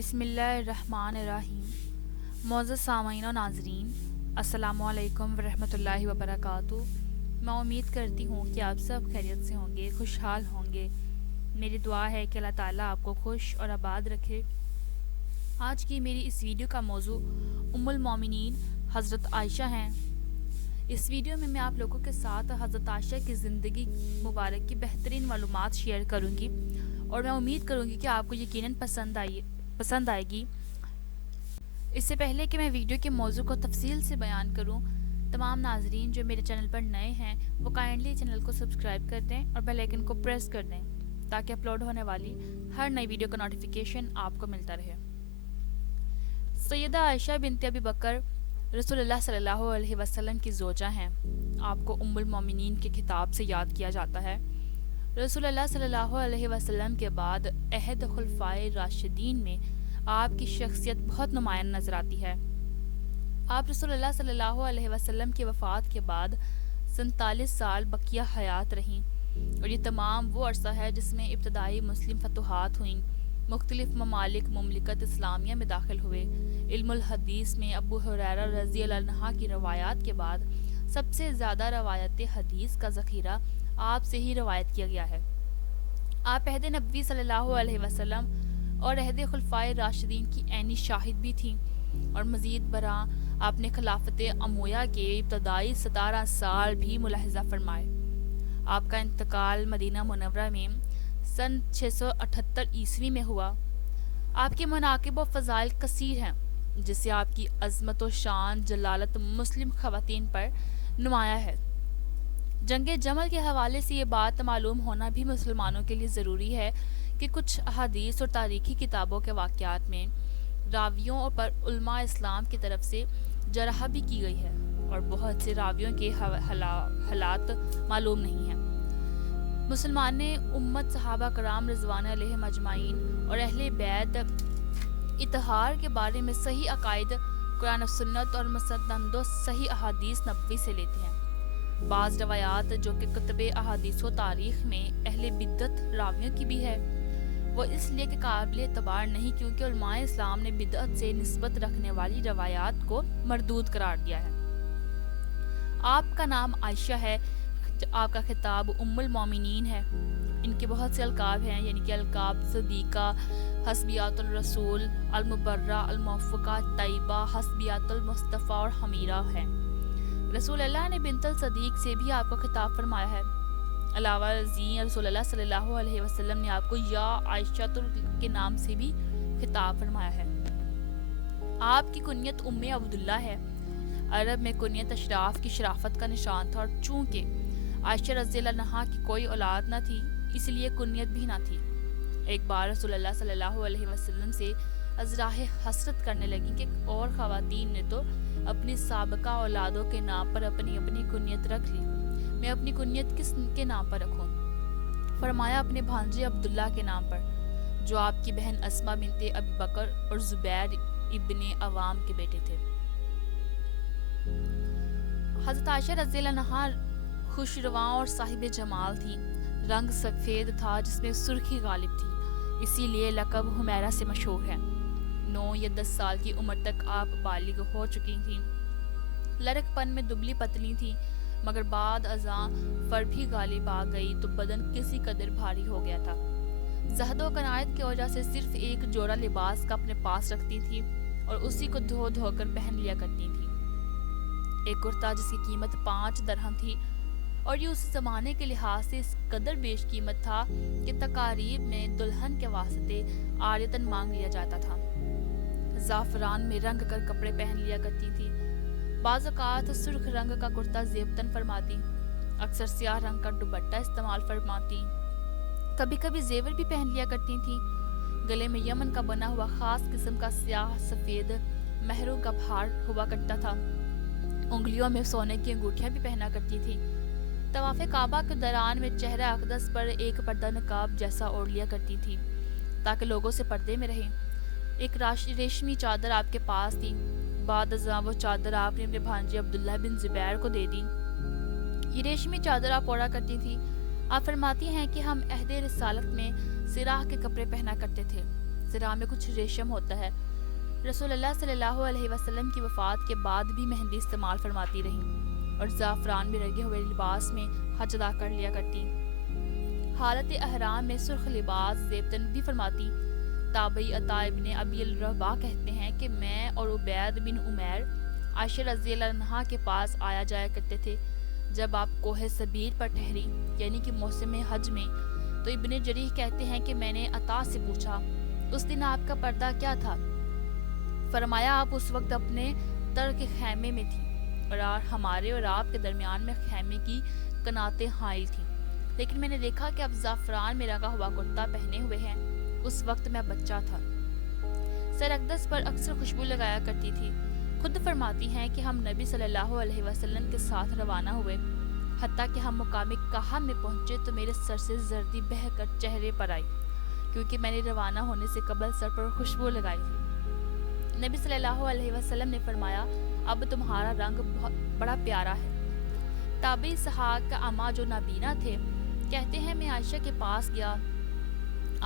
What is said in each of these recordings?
بسم اللہ الرحمن الرحیم۔ معزز سامعین و ناظرین، السلام علیکم ورحمۃ اللہ وبرکاتہ۔ میں امید کرتی ہوں کہ آپ سب خیریت سے ہوں گے، خوشحال ہوں گے۔ میری دعا ہے کہ اللہ تعالیٰ آپ کو خوش اور آباد رکھے۔ آج کی میری اس ویڈیو کا موضوع ام المومنین حضرت عائشہ ہیں۔ اس ویڈیو میں آپ لوگوں کے ساتھ حضرت عائشہ کی زندگی مبارک کی بہترین معلومات شیئر کروں گی، اور میں امید کروں گی کہ آپ کو یقیناً پسند آئے گی۔ اس سے پہلے کہ میں ویڈیو کے موضوع کو تفصیل سے بیان کروں، تمام ناظرین جو میرے چینل پر نئے ہیں وہ کائنڈلی چینل کو سبسکرائب کر دیں اور بیل آئیکن کو پریس کر دیں تاکہ اپلوڈ ہونے والی ہر نئی ویڈیو کا نوٹیفیکیشن آپ کو ملتا رہے۔ سیدہ عائشہ بنت ابی بکر رسول اللہ صلی اللہ علیہ وسلم کی زوجہ ہیں۔ آپ کو ام المومنین کے خطاب سے یاد کیا جاتا ہے۔ رسول اللہ صلی اللہ علیہ وسلم کے بعد عہد خلفائے راشدین میں آپ کی شخصیت بہت نمایاں نظر آتی ہے۔ آپ رسول اللہ صلی اللہ علیہ وسلم کی وفات کے بعد 47 سال بقیہ حیات رہیں، اور یہ تمام وہ عرصہ ہے جس میں ابتدائی مسلم فتوحات ہوئیں، مختلف مملکت اسلامیہ میں داخل ہوئے۔ علم الحدیث میں ابو ہریرہ رضی اللہ عنہ کی روایات کے بعد سب سے زیادہ روایت حدیث کا ذخیرہ آپ سے ہی روایت کیا گیا ہے۔ آپ عہد نبوی صلی اللہ علیہ وسلم اور عہد خلفائے راشدین کی عینی شاہد بھی تھیں، اور مزید برآں آپ نے خلافت امویہ کے ابتدائی 17 سال بھی ملاحظہ فرمائے۔ آپ کا انتقال مدینہ منورہ میں سن 678 عیسوی میں ہوا۔ آپ کے مناقب و فضائل کثیر ہیں، جس سے آپ کی عظمت و شان جلالت مسلم خواتین پر نمایاں ہے۔ جنگ جمل کے حوالے سے یہ بات معلوم ہونا بھی مسلمانوں کے لیے ضروری ہے کہ کچھ احادیث اور تاریخی کتابوں کے واقعات میں راویوں پر علماء اسلام کی طرف سے جرح بھی کی گئی ہے، اور بہت سے راویوں کے حالات معلوم نہیں ہیں۔ مسلمان امت صحابہ کرام رضوان علیہم اجمعین اور اہل بیت اطہار کے بارے میں صحیح عقائد قرآن و سنت اور مستند و صحیح احادیث نبوی سے لیتے ہیں۔ بعض روایات جو کہ کتب احادیث و تاریخ میں اہل بدعت راویوں کی بھی ہے، وہ اس لیے کہ قابل اعتبار نہیں، کیونکہ علماء اسلام نے بدعت سے نسبت رکھنے والی روایات کو مردود قرار دیا ہے۔ آپ کا نام عائشہ ہے، آپ کا خطاب ام المومنین ہے۔ ان کے بہت سے القاب ہیں، یعنی کہ القاب صدیقہ، حسبیات الرسول، المبرہ، الموفقہ، طیبہ، حسبیات المصطفیٰ اور حمیرہ ہیں۔ رسول اللہ نے بنت الصدیق سے بھی آپ کو خطاب فرمایا ہے۔ علاوہ ازیں رسول اللہ صلی اللہ علیہ وسلم نے آپ کو یا عائشہ کے نام سے بھی خطاب فرمایا ہے۔ آپ کی کنیت ام عبداللہ ہے۔ عرب میں کنیت اشراف کی شرافت کا نشان تھا، اور چونکہ عائشہ رضی اللہ عنہا کی کوئی اولاد نہ تھی، اس لیے کنیت بھی نہ تھی۔ ایک بار رسول اللہ صلی اللہ علیہ وسلم سے ازراہ حسرت کرنے لگیں کہ اور خواتین نے تو اپنی سابقہ اولادوں کے نام پر اپنی کنیت رکھ لی، میں اپنی کنیت کس کے نام پر رکھوں؟ فرمایا اپنے بھانجے عبداللہ کے نام پر، جو آپ کی بہن اسماء بنت ابی بکر اور زبیر ابن عوام کے بیٹے تھے۔ حضرت عائشہ رضی اللہ عنہا خوش رواں اور صاحب جمال تھی۔ رنگ سفید تھا جس میں سرخی غالب تھی، اسی لیے لقب حمیرہ سے مشہور ہے۔ 9 یا 10 سال کی عمر تک آپ بالغ ہو چکی تھیں۔ لڑک پن میں دبلی پتلی تھی، مگر بعد ازاں فر بھی غالب آ گئی تو بدن کسی قدر بھاری ہو گیا تھا۔ زہد و قناعت کی وجہ سے صرف ایک جوڑا لباس کا اپنے پاس رکھتی تھی، اور اسی کو دھو دھو کر پہن لیا کرتی تھی۔ ایک کرتا جس کی قیمت 5 درہم تھی، اور یہ اس زمانے کے لحاظ سے اس قدر بیش قیمت تھا کہ تقاریب میں دلہن کے واسطے عاریتاً مانگ لیا جاتا تھا۔ زعفران میں رنگ کر کپڑے پہن لیا کرتی تھی۔ بعض اوقات سرخ رنگ کا کرتا زیبتاً فرماتی، اکثر سیاہ رنگ کا دوپٹہ استعمال فرماتی، کبھی کبھی زیور بھی پہن لیا کرتی تھیں۔ گلے میں یمن کا بنا ہوا خاص قسم کا سیاہ سفید مہروں کا ہار ہوا کرتا تھا۔ انگلیوں میں سونے کی انگوٹھیاں بھی پہنا کرتی تھی۔ طواف کعبہ کے دوران میں چہرہ اقدس پر ایک پردہ نقاب جیسا اوڑھ لیا کرتی تھی تاکہ لوگوں سے پردے میں رہیں۔ ایک ریشمی چادر آپ کے پاس تھی۔ بعد ازاں وہ چادر آپ نے اپنے بھانجے عبداللہ بن زبیر کو دے دی۔ یہ ریشمی چادر آپ اوڑھا کرتی تھی۔ آپ فرماتی ہیں کہ ہم عہد رسالت میں سراح کے کپڑے پہنا کرتے تھے، ذراع میں کچھ ریشم ہوتا ہے۔ رسول اللہ صلی اللہ علیہ وسلم کی وفات کے بعد بھی مہندی استعمال فرماتی رہیں اور زعفران میں رنگے ہوئے لباس میں حج ادا کر لیا کرتی۔ حالت احرام میں سرخ لباس زیبتن بھی فرماتی۔ تابعی عطا ابن ابی الرباح کہتے ہیں کہ میں اور عبید بن عمیر عائشہ رضی اللہ عنہا کے پاس آیا جایا کرتے تھے جب آپ کوہ صبیر پر ٹھہری، یعنی کہ موسم حج میں۔ تو ابن جریح کہتے ہیں کہ میں نے عطا سے پوچھا، اس دن آپ کا پردہ کیا تھا؟ فرمایا، آپ اس وقت اپنے تر کے خیمے میں تھی اور ہمارے اور آپ کے درمیان میں خیمے کی کناتیں حائل تھیں، لیکن میں نے دیکھا کہ آپ زعفران میں رنگا ہوا کرتا پہنے ہوئے ہیں۔ اس وقت میں بچہ تھا۔ سر اقدس پر اکثر خوشبو لگایا کرتی تھی۔ خود فرماتی ہیں کہ ہم نبی صلی اللہ علیہ وسلم کے ساتھ روانہ ہوئے، حتیٰ کہ ہم مقام کہا میں پہنچے تو میرے سر سے زردی بہہ کر چہرے پر آئی، کیونکہ میں نے روانہ ہونے سے قبل سر پر خوشبو لگائی تھی۔ نبی صلی اللہ علیہ وسلم نے فرمایا، اب تمہارا رنگ بڑا پیارا ہے۔ تابعی اسحاق کا اماں جو نابینا تھے کہتے ہیں میں عائشہ کے پاس گیا،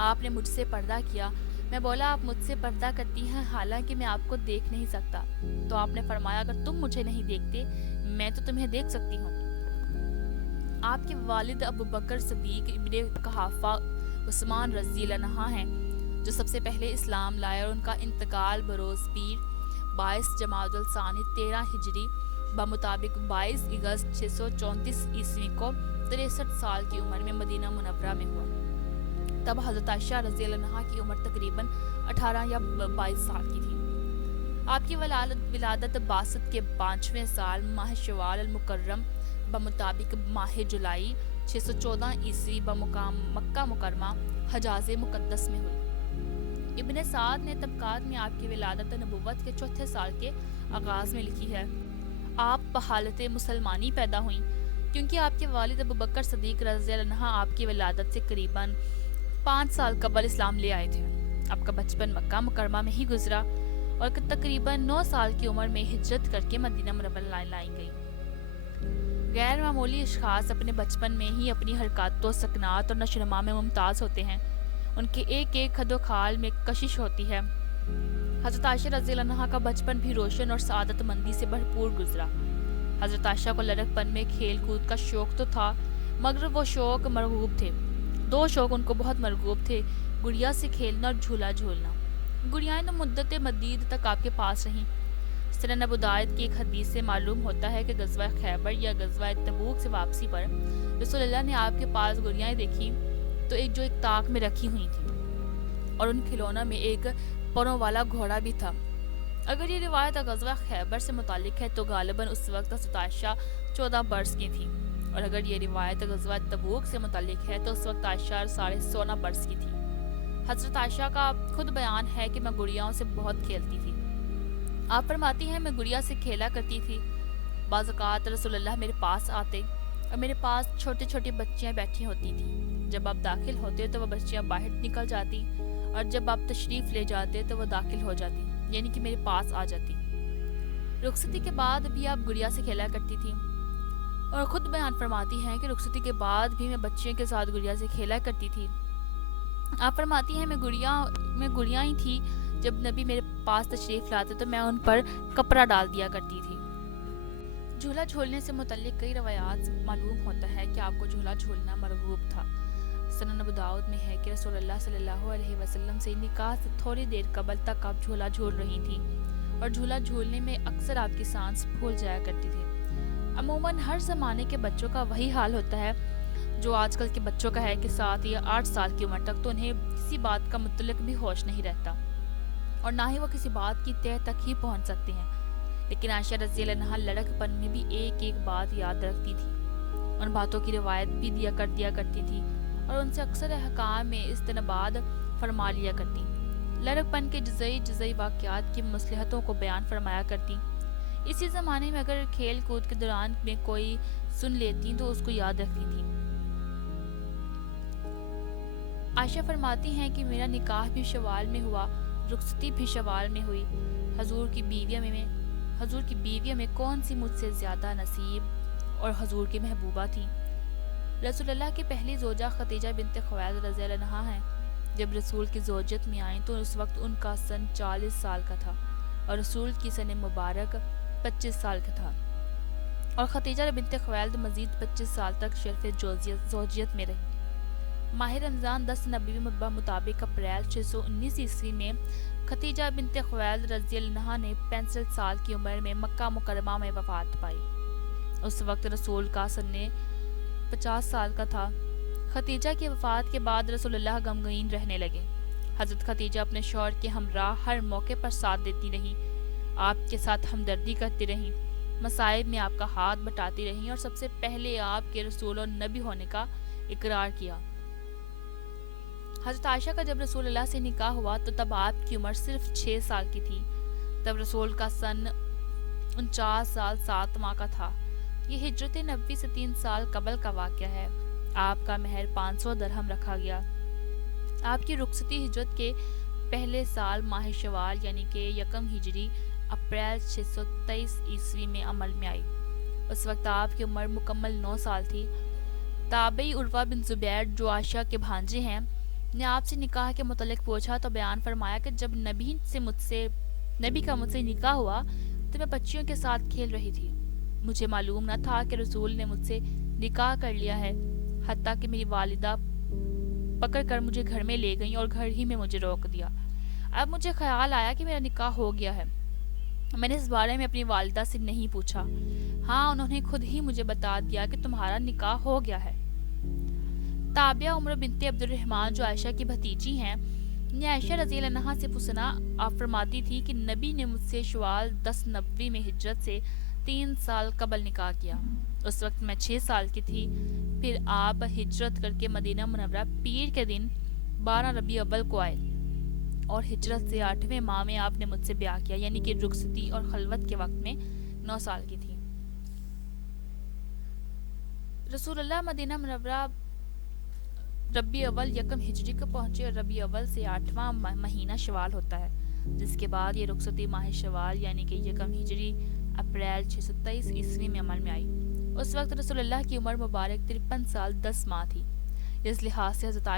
آپ نے مجھ سے پردہ کیا۔ میں بولا، آپ مجھ سے پردہ کرتی ہیں حالانکہ میں آپ کو دیکھ نہیں سکتا۔ تو آپ نے فرمایا، اگر تم مجھے نہیں دیکھتے میں تو تمہیں دیکھ سکتی ہوں۔ آپ کے والد ابو بکر صدیق ابن قحافہ عثمان رضی اللہ عنہ ہیں جو سب سے پہلے اسلام لائے، اور ان کا انتقال بروز پیر 22 جمادی الثانی 13 ہجری بمطابق 22 اگست 634 عیسوی کو 63 سال کی عمر میں مدینہ منورہ میں ہوا۔ تب حضرت عائشہ رضی اللہ عنہا کی عمر تقریباً 18 یا 22 سال کی تھی۔ آپ کی ولادت باسط کے 5ویں سال ماہ شوال المکرم بمطابق ماہ جولائی 614 عیسوی بمقام مکہ مکرمہ حجاز مقدس میں ہوئی۔ ابن سعد نے طبقات میں آپ کی ولادت نبوت کے 4تھے سال کے آغاز میں لکھی ہے۔ آپ بحالت مسلمانی پیدا ہوئیں کیونکہ آپ کے والد ابو بکر صدیق رضی اللہ عنہ آپ کی ولادت سے قریباً 5 سال قبل اسلام لے آئے تھے۔ آپ کا بچپن مکہ مکرمہ میں ہی گزرا اور تقریباً 9 سال کی عمر میں ہجرت کر کے مدینہ منورہ لائی گئی۔ غیر معمولی اشخاص اپنے بچپن میں ہی اپنی حرکات و سکنات اور نشو و نما میں ممتاز ہوتے ہیں۔ ان کے ایک ایک خد و خال میں کشش ہوتی ہے۔ حضرت عائشہ رضی اللہ عنہا کا بچپن بھی روشن اور سعادت مندی سے بھرپور گزرا۔ حضرت عائشہ کو لڑک پن میں کھیل کود کا شوق تو تھا، مگر وہ شوق مرغوب تھے۔ 2 شوق ان کو بہت مرغوب تھے، گڑیا سے کھیلنا اور جھولا جھولنا۔ گڑیائیں تو مدت مدید تک آپ کے پاس رہیں۔ سنن ابو داؤد کی ایک حدیث سے معلوم ہوتا ہے کہ غزوہ خیبر یا غزوہ تبوک سے واپسی پر رسول اللہ نے آپ کے پاس گڑیائیں دیکھی تو ایک طاق میں رکھی ہوئی تھی اور ان کھلونوں میں ایک پروں والا گھوڑا بھی تھا۔ اگر یہ روایت غزوہ خیبر سے متعلق ہے تو غالباً اس وقت حضرت عائشہ 14 برس کی تھی، اور اگر یہ روایت غزوہ تبوک سے متعلق ہے تو اس وقت عائشہ 16.5 برس کی تھی۔ حضرت عائشہ کا خود بیان ہے کہ میں گڑیاؤں سے بہت کھیلتی تھی۔ آپ فرماتی ہیں میں گڑیا سے کھیلا کرتی تھی۔ بعض اوقات رسول اللہ میرے پاس آتے اور میرے پاس چھوٹی چھوٹی بچیاں بیٹھی ہوتی تھیں۔ جب آپ داخل ہوتے تو وہ بچیاں باہر نکل جاتی، اور جب آپ تشریف لے جاتے تو وہ داخل ہو جاتی، یعنی کہ میرے پاس آ جاتی۔ رخصتی کے بعد بھی آپ گڑیا سے کھیلا کرتی تھیں، اور خود بیان فرماتی ہیں کہ رخصتی کے بعد بھی میں بچیوں کے ساتھ گڑیا سے کھیلا کرتی تھی۔ آپ فرماتی ہیں میں گڑیاں ہی تھی، جب نبی میرے پاس تشریف لاتے تو میں ان پر کپڑا ڈال دیا کرتی تھی۔ جھولا جھولنے سے متعلق کئی روایات معلوم ہوتا ہے کہ آپ کو جھولا جھولنا مرغوب تھا۔ سنن ابو داؤد میں ہے کہ رسول اللہ صلی اللہ علیہ وسلم سے نکاح سے تھوڑی دیر قبل تک آپ جھولا جھول رہی تھیں، اور جھولا جھولنے میں اکثر آپ کی سانس پھول جایا کرتی تھی۔ عموماً ہر زمانے کے بچوں کا وہی حال ہوتا ہے جو آج کل کے بچوں کا ہے کہ 7 یا 8 سال کی عمر تک تو انہیں کسی بات کا متعلق بھی ہوش نہیں رہتا، اور نہ ہی وہ کسی بات کی تہہ تک ہی پہنچ سکتے ہیں۔ لیکن عائشہ رضی اللہ عنہا لڑک پن میں بھی ایک ایک بات یاد رکھتی تھی، ان باتوں کی روایت بھی دیا کرتی تھی، اور ان سے اکثر احکام میں استنباط فرما لیا کرتی۔ لڑک پن کے جزئی واقعات کی مصلحتوں کو بیان فرمایا کرتی۔ اسی زمانے میں اگر کھیل کود کے دوران میں کوئی سن لیتی تو اس کو یاد رکھتی تھی۔ عائشہ فرماتی ہیں کہ میرا نکاح بھی شوال میں ہوا، رخصتی بھی شوال میں ہوئی۔ حضور کی بیویوں میں کون سی مجھ سے زیادہ نصیب اور حضور کی محبوبہ تھی؟ رسول اللہ کی پہلی زوجہ خدیجہ بنت خویلد رضی اللہ عنہا ہیں۔ جب رسول کی زوجت میں آئیں تو اس وقت ان کا سن 40 سال کا تھا اور رسول کی سن مبارک 25 سال کا تھا، اور خدیجہ بنت خویلد مزید 25 سال تک شرف زوجیت میں رہی۔ ماہ رمضان 10 نبوی مطابق اپریل 619 عیسوی میں خدیجہ بنت خویلد رضی اللہ عنہا نے 65 سال کی عمر میں مکہ مکرمہ میں وفات پائی۔ اس وقت رسول کا سن 50 سال کا تھا۔ خدیجہ کی وفات کے بعد رسول اللہ غمگین رہنے لگے۔ حضرت خدیجہ اپنے شوہر کے ہمراہ ہر موقع پر ساتھ دیتی رہیں، آپ کے ساتھ ہمدردی کرتی رہیں، مصائب میں آپ کا ہاتھ بٹاتی رہیں اور سب سے پہلے آپ کے رسول اور نبی ہونے کا اقرار کیا۔ حضرت عائشہ کا جب رسول اللہ سے نکاح ہوا تو تب آپ کی عمر صرف 6 سال کی تھی۔ تب رسول کا سن 49 سال 7 ماہ کا تھا۔ یہ ہجرت نبوی سے 3 سال قبل کا واقعہ ہے۔ آپ کا مہر 500 درہم رکھا گیا۔ آپ کی رخصتی ہجرت کے پہلے سال ماہ شوال یعنی کہ یکم ہجری اپریل 623 عیسوی میں عمل میں آئی۔ اس وقت آپ کی عمر مکمل 9 سال تھی۔ تابعی عروہ بن زبیر جو عائشہ کے بھانجے ہیں نے آپ سے نکاح کے متعلق پوچھا تو بیان فرمایا کہ جب نبی کا مجھ سے نکاح ہوا تو میں بچیوں کے ساتھ کھیل رہی تھی۔ مجھے معلوم نہ تھا کہ رسول نے مجھ سے نکاح کر لیا ہے، حتیٰ کہ میری والدہ پکڑ کر مجھے گھر میں لے گئیں اور گھر ہی میں مجھے روک دیا۔ اب مجھے خیال آیا کہ میرا نکاح ہو گیا ہے۔ میں نے اس بارے میں اپنی والدہ سے نہیں پوچھا۔ ہاں، انہوں نے خود ہی مجھے بتا دیا کہ تمہارا نکاح ہو گیا ہے۔ تابعہ عمر بنت عبد الرحمن جو عائشہ کی بھتیجی ہیں نے عائشہ رضی اللہ عنہا سے پوچھنا، آپ فرماتی تھی کہ نبی نے مجھ سے شوال 10 نبوی میں ہجرت سے 3 سال قبل نکاح کیا۔ اس وقت میں 6 سال کی تھی۔ پھر آپ ہجرت کر کے مدینہ منورہ پیر کے دن 12 ربیع اول کو آئے اور ہجرت سے 8ویں ماہ میں آپ نے مجھ سے بیاہ کیا، یعنی کہ رخصتی اور خلوت کے وقت میں 9 سال کی تھی۔ رسول اللہ مدینہ منورہ ربیع اول یکم ہجری کو پہنچے اور ربیع اول سے 8واں مہینہ شوال ہوتا ہے، جس کے بعد یہ رخصتی ماہ شوال یعنی کہ یکم ہجری اپریل 623 عیسوی میں عمل میں آئی۔ اس وقت رسول اللہ کی عمر مبارک 53 سال 10 ماہ تھی۔ اس لحاظ سے حضرت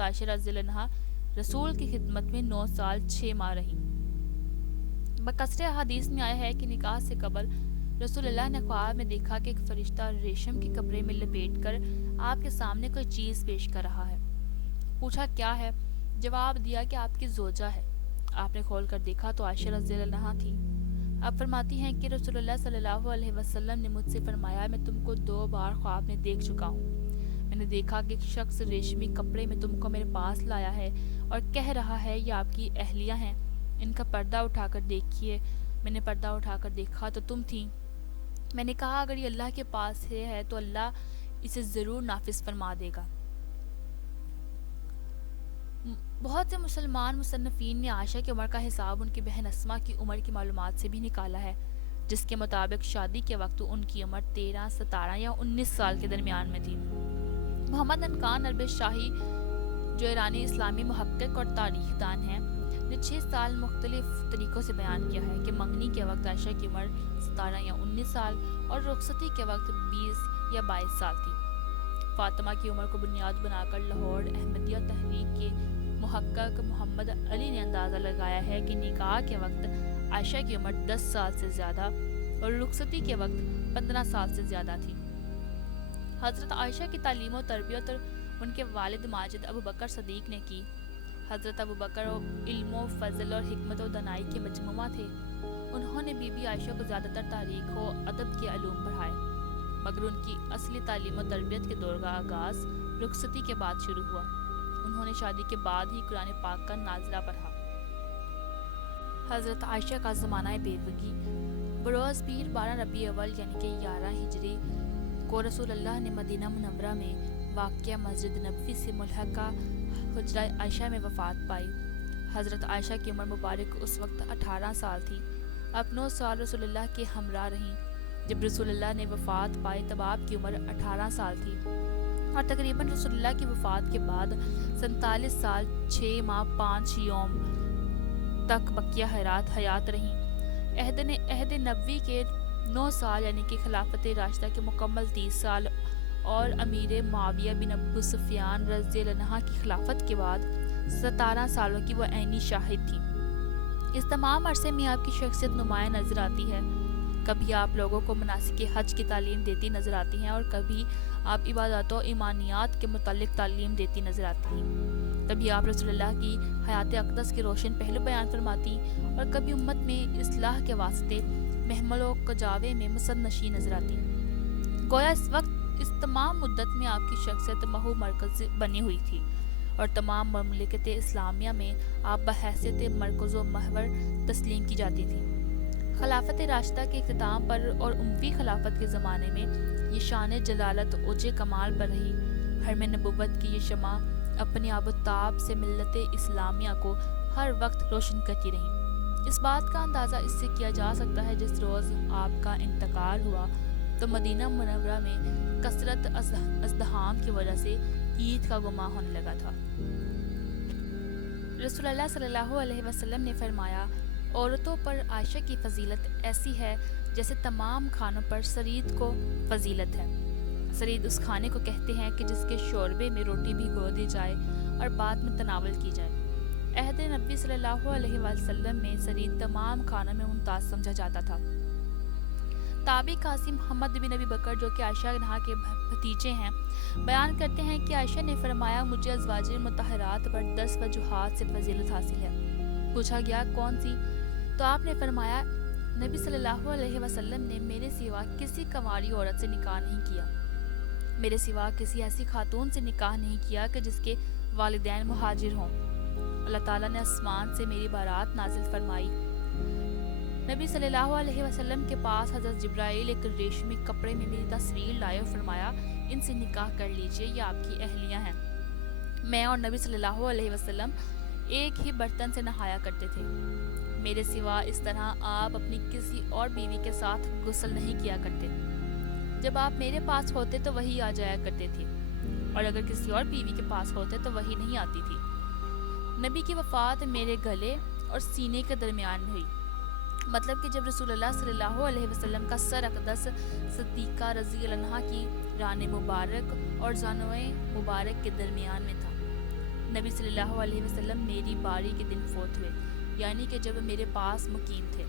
عائشہ رضی اللہ عنہا رسول کی خدمت میں 9 سال 6 ماہ رہیں۔ بکثرت احادیث میں آیا ہے کہ نکاح سے قبل رسول اللہ نے خواب میں دیکھا کہ ایک فرشتہ ریشم کے کپڑے میں لپیٹ کر آپ کے سامنے کوئی چیز پیش کر رہا ہے۔ پوچھا کیا ہے؟ جواب دیا کہ آپ کی زوجہ ہے۔ آپ نے کھول کر دیکھا تو عائشہ رضی اللہ عنہا تھی۔ آپ فرماتی ہیں کہ رسول اللہ صلی اللہ علیہ وسلم نے مجھ سے فرمایا، میں تم کو 2 بار خواب میں دیکھ چکا ہوں۔ میں نے دیکھا کہ ایک شخص ریشمی کپڑے میں تم کو میرے پاس لایا ہے اور کہہ رہا ہے یہ آپ کی اہلیہ ہیں، ان کا پردہ اٹھا کر دیکھیے۔ میں نے پردہ اٹھا کر دیکھا تو تم تھیں۔ میں نے کہا اگر یہ اللہ کے پاس ہے تو اللہ اسے ضرور نافذ فرما دے گا۔ بہت سے مسلمان مصنفین نے عائشہ کی عمر کا حساب ان کی بہن اسماء کی عمر کی معلومات سے بھی نکالا ہے، جس کے مطابق شادی کے وقت ان کی عمر 13، 17 یا 19 سال کے درمیان میں تھی۔ محمد انقان عرب شاہی جو ایرانی اسلامی محقق اور تاریخ دان ہیں نے 6 سال مختلف طریقوں سے بیان کیا ہے کہ منگنی کے وقت عائشہ کی عمر 17 یا 19 سال اور رخصتی کے وقت 20 یا 22 سال تھی۔ فاطمہ کی عمر کو بنیاد بنا کر لاہور احمدیہ تحریک کے محقق محمد علی نے اندازہ لگایا ہے کہ نکاح کے وقت عائشہ کی عمر 10 سال سے زیادہ اور رخصتی کے وقت 15 سال سے زیادہ تھی۔ حضرت عائشہ کی تعلیم و تربیت ان کے والد ماجد ابو بکر صدیق نے کی۔ حضرت ابو بکر علم و فضل اور حکمت و دانائی کے مجموعہ تھے۔ انہوں نے بی بی عائشہ کو زیادہ تر تاریخ و ادب کے علوم پڑھائے، مگر ان کی اصلی تعلیم و تربیت کے دور کا آغاز رخصتی کے بعد شروع ہوا۔ انہوں نے شادی کے بعد ہی قرآن پاک کا نازلہ پڑھا۔ حضرت عائشہ کا زمانہ بیوگی بروز پیر 12 ربیع اول یعنی کہ 11 ہجری کو رسول اللہ نے مدینہ منورہ میں واقع مسجد نبوی سے ملحقہ حجرہ عائشہ میں وفات پائی۔ حضرت عائشہ کی عمر مبارک اس وقت 18 سال تھی۔ اب 9 سال رسول اللہ کے ہمراہ رہیں۔ جب رسول اللہ نے وفات پائی تب آپ کی عمر 18 سال تھی اور تقریباً رسول اللہ کی وفات کے بعد 47 سال 6 ماہ 5 یوم تک بقیہ حیات رہیں۔ عہد نبوی کے 9 سال یعنی کہ خلافت راشدہ کے مکمل 30 سال اور امیر معاویہ بن ابو سفیان رضی اللہ عنہ کی خلافت کے بعد 17 سالوں کی وہ عینی شاہد تھی۔ اس تمام عرصے میں آپ کی شخصیت نمایاں نظر آتی ہے۔ کبھی آپ لوگوں کو مناسک حج کی تعلیم دیتی نظر آتی ہیں اور کبھی آپ عبادات و ایمانیات کے متعلق تعلیم دیتی نظر آتی ہیں۔ کبھی آپ رسول اللہ کی حیات اقدس کے روشن پہلو بیان فرماتی اور کبھی امت میں اصلاح کے واسطے محمل و کجاوے میں مسد نشین نظر آتی ہیں۔ گویا اس تمام مدت میں آپ کی شخصیت محو مرکز بنی ہوئی تھی اور تمام مملکت اسلامیہ میں آپ بحیثیت مرکز و محور تسلیم کی جاتی تھی۔ خلافت راشدہ کے اختتام پر اور اموی خلافت کے زمانے میں یہ شان جلالت اوج کمال پر رہی۔ حرم نبوت کی یہ شمع اپنی آب و تاب سے ملت اسلامیہ کو ہر وقت روشن کرتی رہی۔ اس بات کا اندازہ اس سے کیا جا سکتا ہے جس روز آپ کا انتقال ہوا تو مدینہ منورہ میں کثرت ازدحام کی وجہ سے عید کا گماں ہونے لگا تھا۔ رسول اللہ صلی اللہ علیہ وسلم نے فرمایا، عورتوں پر عائشہ کی فضیلت ایسی ہے جیسے تمام کھانوں پر سرید کو فضیلت ہے۔ سرید اس کھانے کو کہتے ہیں کہ جس کے شوربے میں روٹی بھگو دی جائے اور بعد میں تناول کی جائے۔ عہد نبی صلی اللہ علیہ وسلم میں سرید تمام کھانوں میں ممتاز سمجھا جاتا تھا۔ تابعی قاسم محمد بن ابی بکر جو کہ عائشہ عنہا کے بھتیجے ہیں بیان کرتے ہیں کہ عائشہ نے فرمایا، مجھے ازواج مطہرات پر 10 وجوہات سے فضیلت حاصل ہے۔ پوچھا گیا کون سی؟ تو آپ نے فرمایا، نبی صلی اللہ علیہ وسلم نے میرے سوا کسی کنواری عورت سے نکاح نہیں کیا، میرے سوا کسی ایسی خاتون سے نکاح نہیں کیا کہ جس کے والدین مہاجر ہوں۔ اللہ تعالیٰ نے آسمان سے میری بارات نازل فرمائی۔ نبی صلی اللہ علیہ وسلم کے پاس حضرت جبرائیل ایک ریشمی کپڑے میں میری تصویر لائے اور فرمایا، ان سے نکاح کر لیجئے، یہ آپ کی اہلیہ ہیں۔ میں اور نبی صلی اللہ علیہ وسلم ایک ہی برتن سے نہایا کرتے تھے۔ میرے سوا اس طرح آپ اپنی کسی اور بیوی کے ساتھ غسل نہیں کیا کرتے۔ جب آپ میرے پاس ہوتے تو وہی آ جایا کرتے تھے اور اگر کسی اور بیوی کے پاس ہوتے تو وہی نہیں آتی تھی۔ نبی کی وفات میرے گلے اور سینے کے درمیان میں ہوئی، مطلب کہ جب رسول اللہ صلی اللہ علیہ وسلم کا سر اقدس صدیقہ رضی اللہ عنہا کی ران مبارک اور زانوئے مبارک کے درمیان میں تھا۔ نبی صلی اللہ علیہ وسلم میری باری کے دن فوت ہوئے، یعنی کہ جب میرے پاس مقیم تھے۔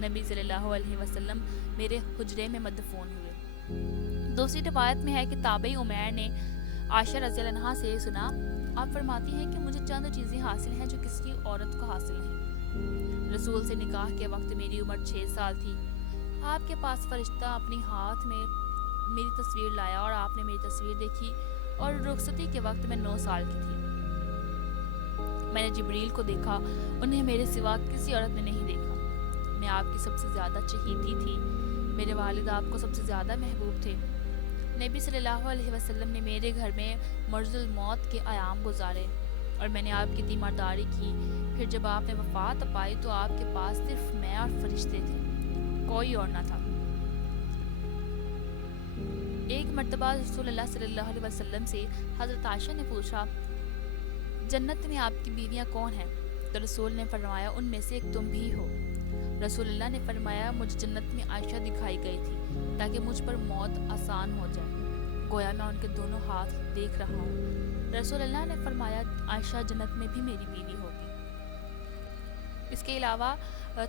نبی صلی اللہ علیہ وسلم میرے حجرے میں مدفون ہوئے۔ دوسری روایت میں ہے کہ تابعی عمیر نے عائشہ رضی اللہ عنہا سے سنا، آپ فرماتی ہیں کہ مجھے چند چیزیں حاصل ہیں جو کسی عورت کو حاصل ہیں۔ رسول سے نکاح کے وقت میری عمر 6 سال تھی۔ آپ کے پاس فرشتہ اپنی ہاتھ میں میری تصویر لایا اور آپ نے میری تصویر دیکھی اور رخصتی کے وقت میں 9 سال کی تھی۔ میں نے جبریل کو دیکھا، انہیں میرے سوا کسی عورت نے نہیں دیکھا۔ میں آپ کی سب سے زیادہ چہیتی تھی، میرے والد آپ کو سب سے زیادہ محبوب تھے۔ نبی صلی اللہ علیہ وسلم نے میرے گھر میں مرض الموت کے ایام گزارے اور میں نے آپ کی تیمارداری کی۔ پھر جب آپ نے وفات پائی تو آپ کے پاس صرف میں اور فرشتے تھے، کوئی اور نہ تھا۔ ایک مرتبہ رسول اللہ صلی اللہ علیہ وسلم سے حضرت عائشہ نے پوچھا، جنت میں آپ کی بیویاں کون ہیں؟ تو رسول نے فرمایا، ان میں سے ایک تم بھی ہو۔ رسول اللہ نے فرمایا، مجھے جنت میں عائشہ دکھائی گئی تھی تاکہ مجھ پر موت آسان ہو جائے، گویا میں ان کے دونوں ہاتھ دیکھ رہا ہوں۔ رسول اللہ نے فرمایا، عائشہ جنت میں بھی میری بیوی ہوگی۔ اس کے علاوہ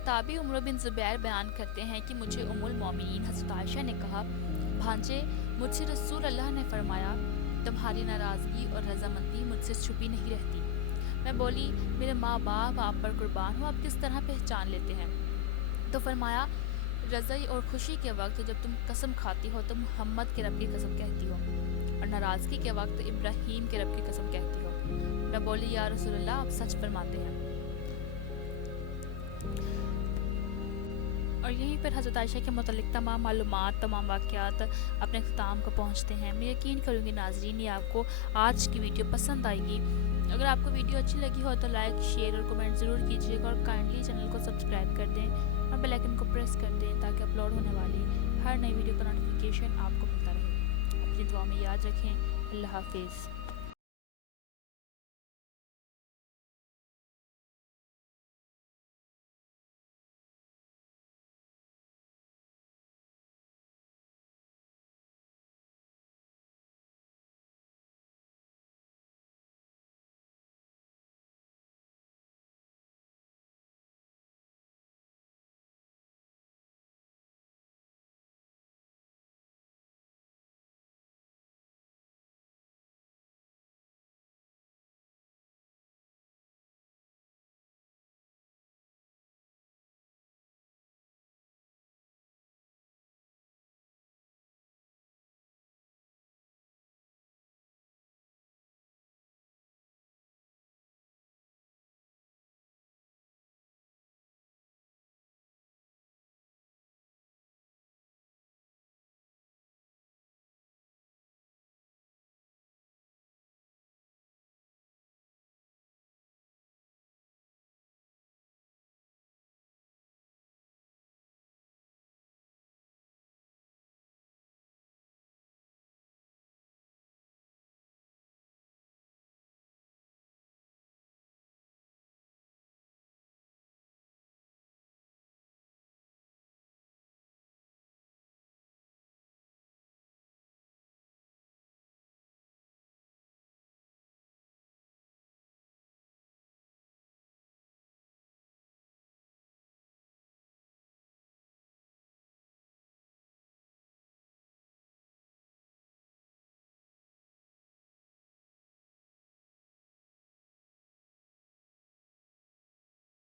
تابعی عمر بن زبیر بیان کرتے ہیں کہ مجھے ام المومنین حضرت عائشہ نے کہا، بھانجے، مجھ سے رسول اللہ نے فرمایا، تمہاری ناراضگی اور رضامندی مجھ سے چھپی نہیں رہتی۔ میں بولی، میرے ماں باپ آپ پر قربان ہو، آپ کس طرح پہچان لیتے ہیں؟ تو فرمایا، رضائی اور خوشی کے وقت جب تم قسم کھاتی ہو تو محمد کے رب کی قسم کہتی ہو اور ناراضگی کے وقت ابراہیم کے رب کی قسم کہتی ہو۔ میں بولی، یا رسول اللہ، آپ سچ فرماتے ہیں۔ اور یہیں پر حضرت عائشہ کے متعلق تمام معلومات، تمام واقعات اپنے اختتام کو پہنچتے ہیں۔ میں یقین کروں گی ناظرین یہ آپ کو آج کی ویڈیو پسند آئے گی۔ اگر آپ کو ویڈیو اچھی لگی ہو تو لائک، شیئر اور کمنٹ ضرور کیجیے گا اور کائنڈلی چینل کو سبسکرائب کر دیں اور بیل آئیکن کو پریس کر دیں تاکہ اپلوڈ ہونے والی ہر نئی ویڈیو کا نوٹیفیکیشن آپ کو ملتا رہے۔ اپنی دعا میں یاد رکھیں۔ اللہ حافظ۔